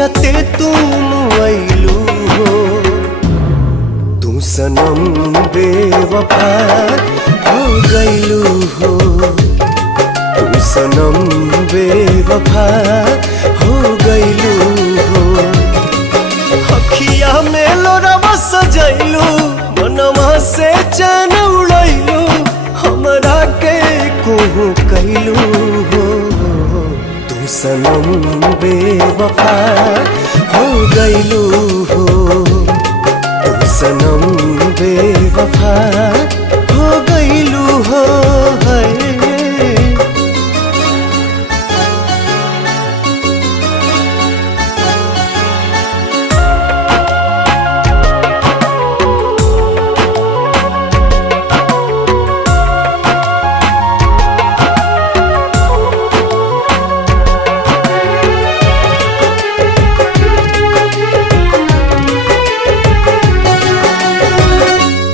जियते तुम आइलू हो। तू सनम बेवफा हो गइलू हो। तू सनम बेवफा हो गइलू हो। अखिया में लोरवा सजैलू, मनवा से चैन उड़ैलू, हमरा के कोहू कैलू हो। तू सनम बेवफा हो गइलू हो। तू सनम बेवफा हो गइलू हो।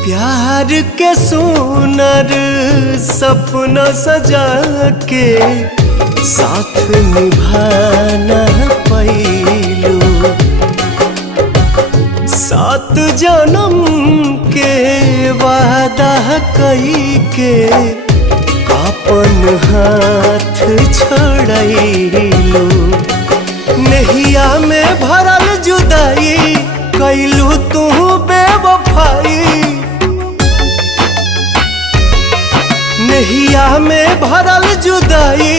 प्यार के सुनर सपना सजा के साथ निभाना पैलू। 7 जन्म के वादा कई के अपन हाथ छोड़लू। नहिया में भरल जुदाई कैलू तू बेवफाई। नहिया में भरल जुदाई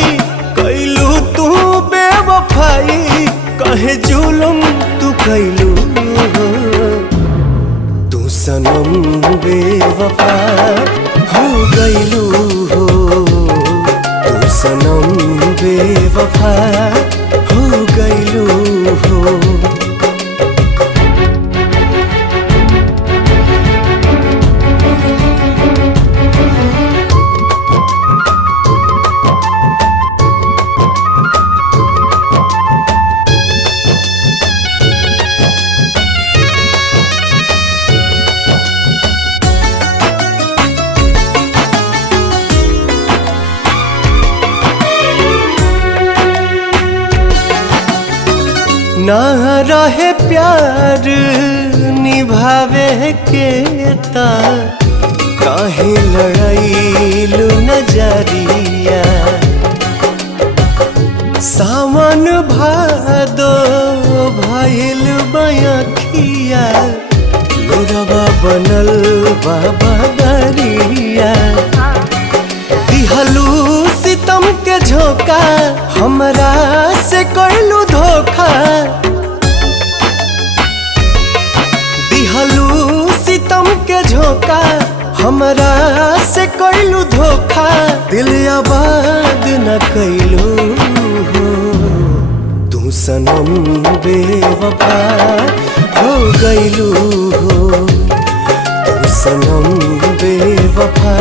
कैलू तू बेवफाई। कहे जुलुम तू कैलू हो। तू सनम बेवफा हो गइलू हो। तू सनम बेवफा हो गइलू हो। ना रहे प्यार निभावे के ता काहे लड़ाइलू नजरिया। सावन भादो भइल बयखिया, लोरवा बनल बाबा दरिया। दिहलू सितम के झोंका, हमरा से कैलू धोखा। दिहलू सितम के झोंका, हमरा से कैलू धोखा। दिल आबाद न कैलू हो। तू सनम बेवफा हो गइलू हो। तू सनम बेवफा